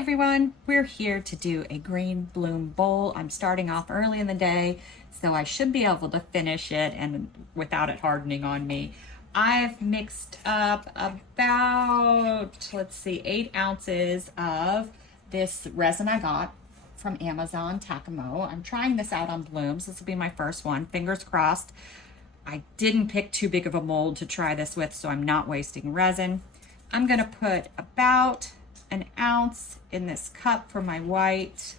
everyone, we're here to do a green bloom bowl. I'm starting off early in the day, so I should be able to finish it and without it hardening on me. I've mixed up about, let's see, 8 ounces of this resin I got from Amazon, Takamo. I'm trying this out on blooms. This will be my first one, fingers crossed. I didn't pick too big of a mold to try this with, so I'm not wasting resin. I'm gonna put about an ounce in this cup for my white,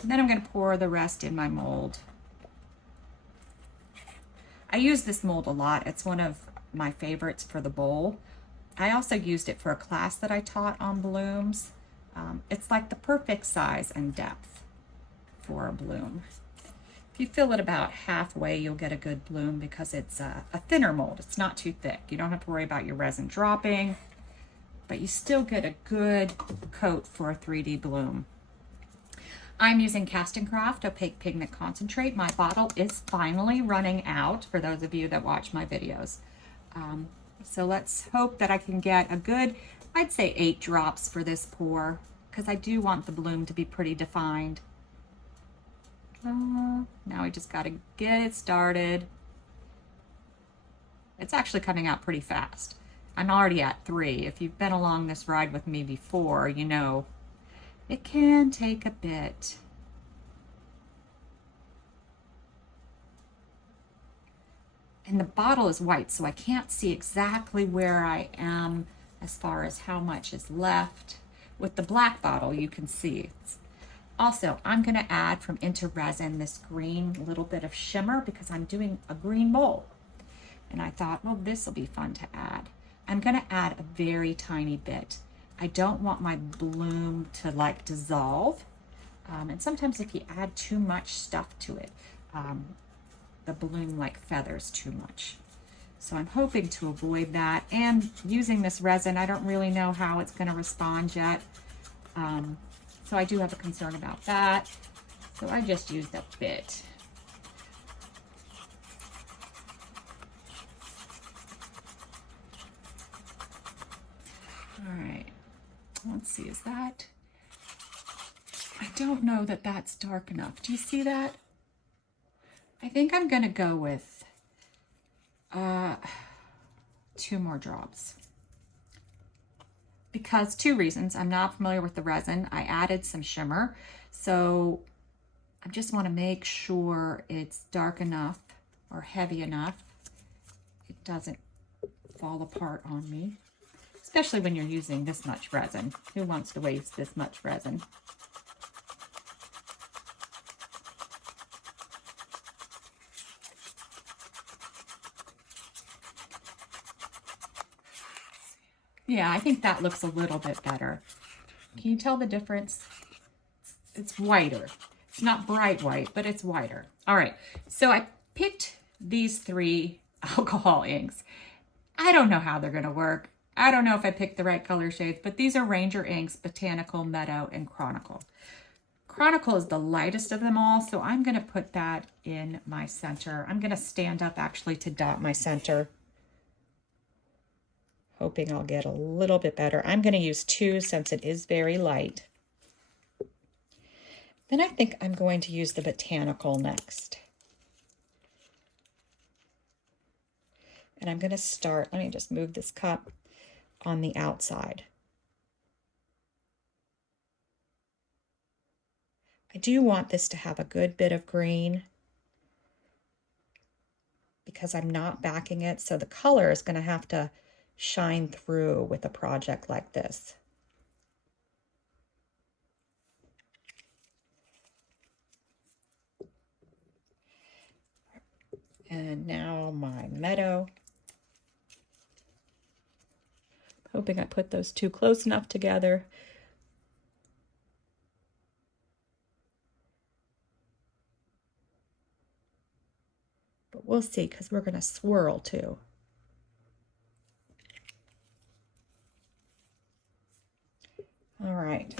and then I'm going to pour the rest in my mold. I use this mold a lot. It's one of my favorites for the bowl. I also used it for a class that I taught on blooms. It's like the perfect size and depth for a bloom. If you fill it about halfway, you'll get a good bloom because it's a thinner mold. It's not too thick. You don't have to worry about your resin dropping, but you still get a good coat for a 3D bloom. I'm using CastinCraft opaque pigment concentrate. My bottle is finally running out for those of you that watch my videos. So let's hope that I can get a good, I'd say 8 drops for this pour, because I do want the bloom to be pretty defined. Now we just got to get it started. It's actually coming out pretty fast. I'm already at 3. If you've been along this ride with me before, you know it can take a bit. And the bottle is white, so I can't see exactly where I am as far as how much is left. With the black bottle, you can see. Also, I'm going to add from Into Resin this green little bit of shimmer because I'm doing a green bowl. And I thought, well, this will be fun to add. I'm going to add a very tiny bit. I don't want my bloom to like dissolve. And sometimes if you add too much stuff to it, the bloom like feathers too much. So I'm hoping to avoid that. And using this resin, I don't really know how it's going to respond yet. So I do have a concern about that. So I just used a bit. All right, let's see, is that, I don't know that that's dark enough. Do you see that? I think I'm gonna go with 2 more drops. Because 2 reasons. I'm not familiar with the resin. I added some shimmer, so I just wanna make sure it's dark enough or heavy enough. It doesn't fall apart on me. Especially when you're using this much resin. Who wants to waste this much resin? Yeah, I think that looks a little bit better. Can you tell the difference? It's whiter. It's not bright white, but it's whiter. All right, so I picked these 3 alcohol inks. I don't know how they're gonna work. I don't know if I picked the right color shades, but these are Ranger Inks, Botanical, Meadow, and Chronicle. Chronicle is the lightest of them all, so I'm gonna put that in my center. I'm gonna stand up actually to dot my center. Hoping I'll get a little bit better. I'm gonna use 2 since it is very light. Then I think I'm going to use the Botanical next. And I'm gonna start, let me just move this cup on the outside. I do want this to have a good bit of green because I'm not backing it, so the color is going to have to shine through with a project like this. And now my Meadow. Hoping I put those 2 close enough together. But we'll see because we're going to swirl too. All right.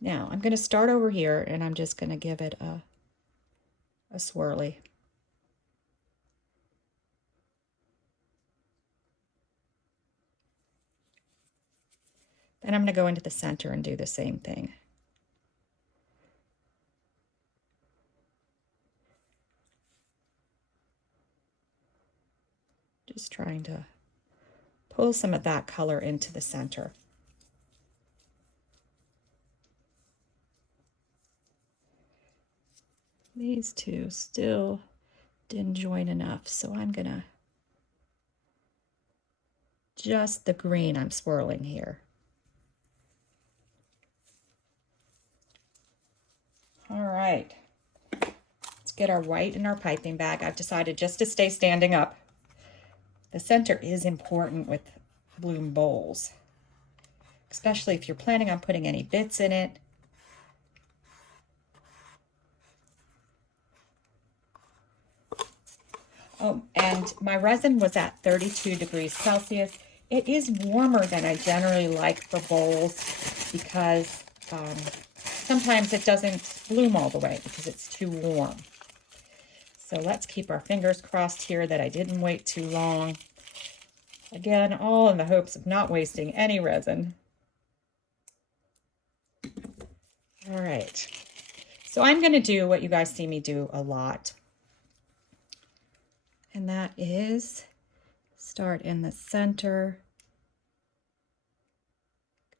Now I'm going to start over here and I'm just going to give it a swirly. Then I'm going to go into the center and do the same thing. Just trying to pull some of that color into the center. These two still didn't join enough, so I'm gonna just the green I'm swirling here. All right, let's get our white in our piping bag. I've decided just to stay standing up. The center is important with bloom bowls, especially if you're planning on putting any bits in it. Oh, and my resin was at 32 degrees Celsius. It is warmer than I generally like for bowls because sometimes it doesn't bloom all the way because it's too warm. So let's keep our fingers crossed here that I didn't wait too long. Again, all in the hopes of not wasting any resin. All right, so I'm going to do what you guys see me do a lot. And that is start in the center,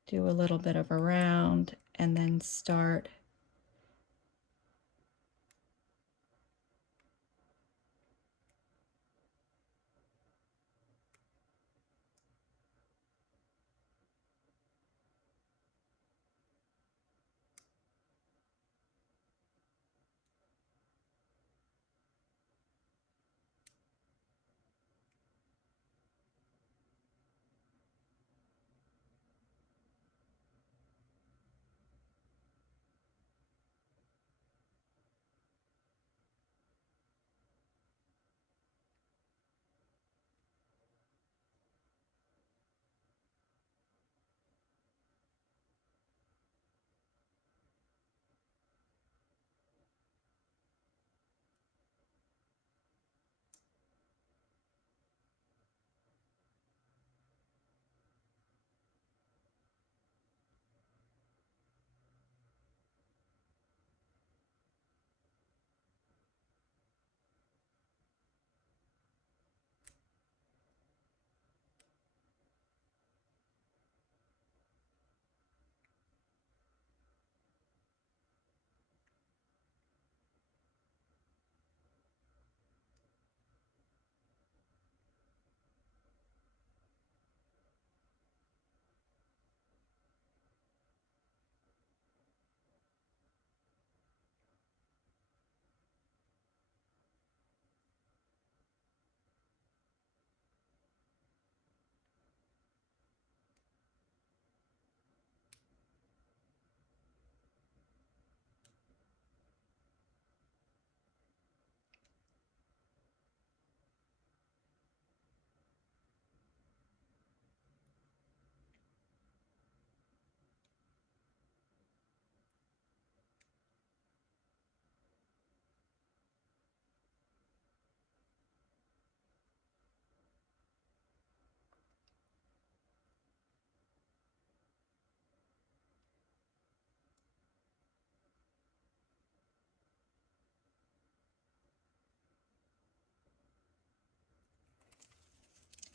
do a little bit of a round, and then start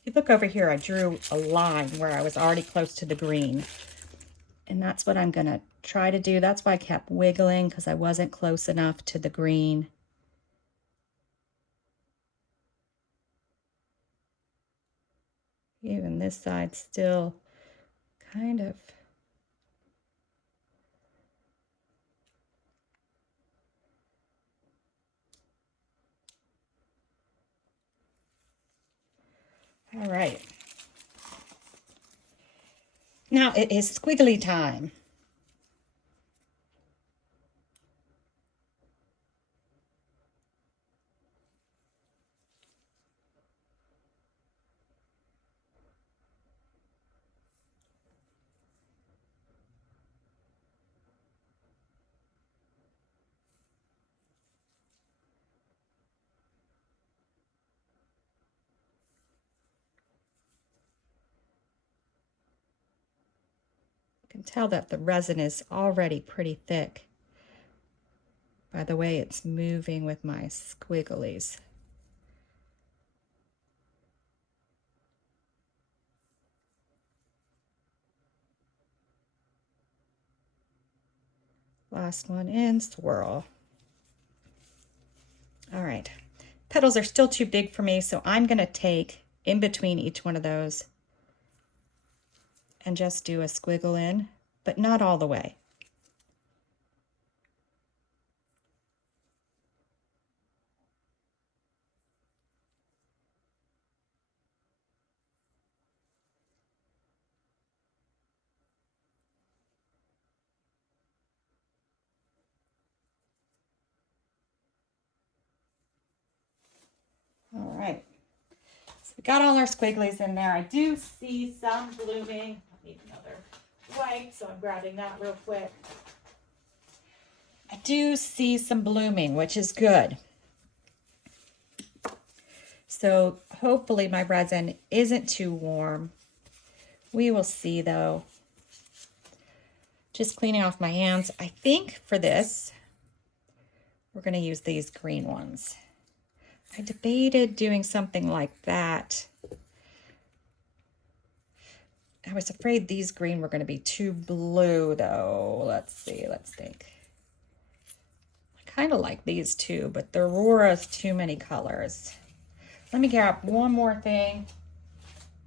you look over here, I drew a line where I was already close to the green. And that's what I'm gonna try to do. That's why I kept wiggling, because I wasn't close enough to the green. Even this side still kind of. All right. Now it is squiggly time. can tell that the resin is already pretty thick by the way it's moving with my squigglies. Last one in, swirl. All right, petals are still too big for me, so I'm gonna take in between each one of those and just do a squiggle in, but not all the way. All right, so we got all our squigglies in there. I do see some blooming. I need another white, so I'm grabbing that real quick. I do see some blooming, which is good. So hopefully my resin isn't too warm. We will see though. Just cleaning off my hands. I think for this, we're going to use these green ones. I debated doing something like that. I was afraid these green were going to be too blue though. Let's see, let's think. I kind of like these too, but the Aurora's too many colors. Let me grab one more thing.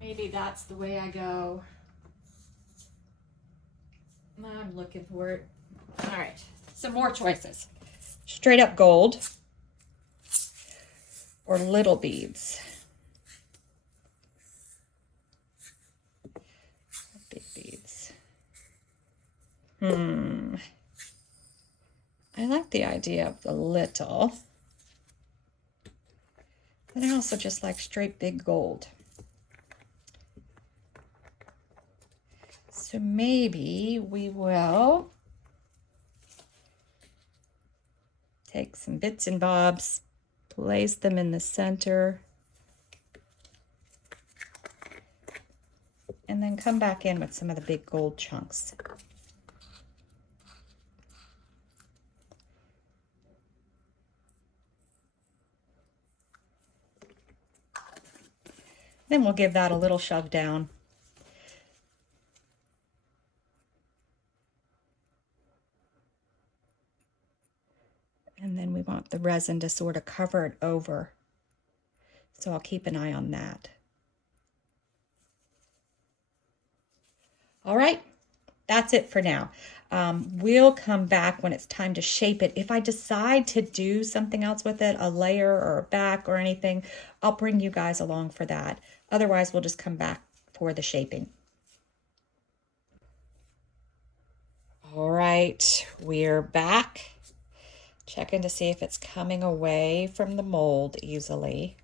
Maybe that's the way I go. I'm looking for it. All right, some more choices. Straight up gold or little beads. Big beads. I like the idea of the little. But I also just like straight big gold. So maybe we will take some bits and bobs, place them in the center, and then come back in with some of the big gold chunks. Then we'll give that a little shove down. And then we want the resin to sort of cover it over. So I'll keep an eye on that. All right, that's it for now. We'll come back when it's time to shape it. If I decide to do something else with it, a layer or a back or anything, I'll bring you guys along for that. Otherwise, we'll just come back for the shaping. All right, we're back. Checking to see if it's coming away from the mold easily.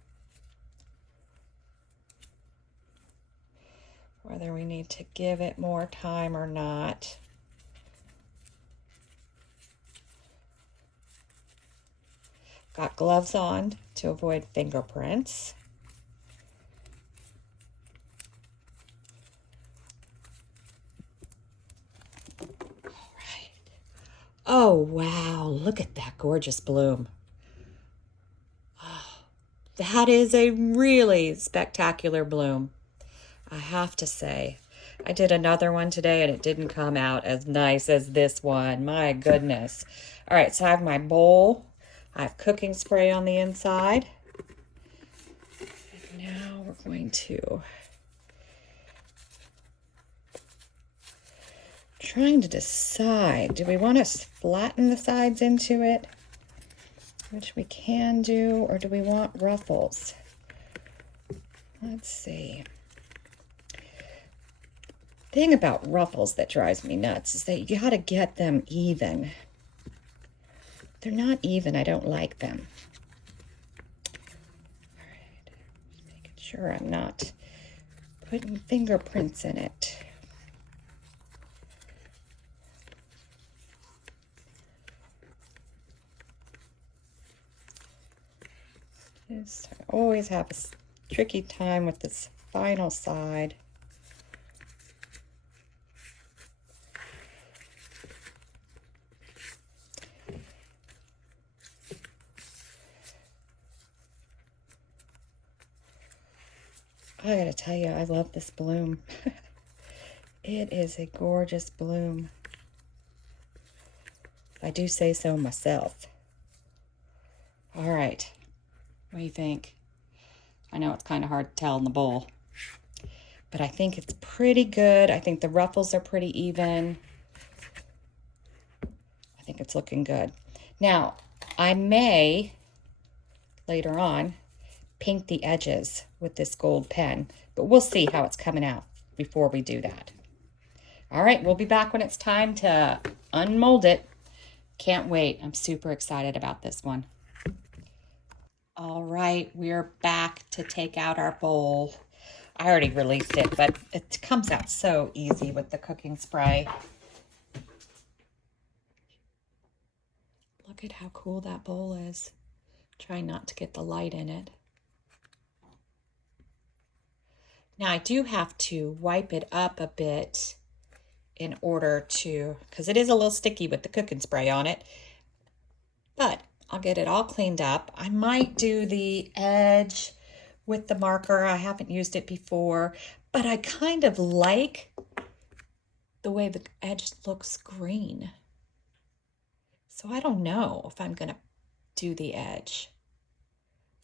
Whether we need to give it more time or not. Got gloves on to avoid fingerprints. Oh, wow, look at that gorgeous bloom. Oh, that is a really spectacular bloom, I have to say. I did another one today and it didn't come out as nice as this one. My goodness. All right, so I have my bowl. I have cooking spray on the inside. And now we're going to trying to decide, do we want to flatten the sides into it, which we can do, or do we want ruffles? Let's see. The thing about ruffles that drives me nuts is that you got to get them even. If they're not even, I don't like them. All right, just making sure I'm not putting fingerprints in it. I always have a tricky time with this final side. I gotta tell you, I love this bloom. It is a gorgeous bloom. I do say so myself. All right, what do you think? I know it's kind of hard to tell in the bowl, but I think it's pretty good. I think the ruffles are pretty even. I think it's looking good. Now, I may, later on, paint the edges with this gold pen, but we'll see how it's coming out before we do that. All right, we'll be back when it's time to unmold it. Can't wait. I'm super excited about this one. All right, we're back to take out our bowl. I already released it, but it comes out so easy with the cooking spray. Look at how cool that bowl is. Try not to get the light in it. Now I do have to wipe it up a bit in order to, because it is a little sticky with the cooking spray on it, but I'll get it all cleaned up. I might do the edge with the marker. I haven't used it before, but I kind of like the way the edge looks green. So I don't know if I'm gonna do the edge.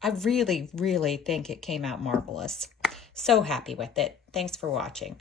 I really, really think it came out marvelous. So happy with it. Thanks for watching.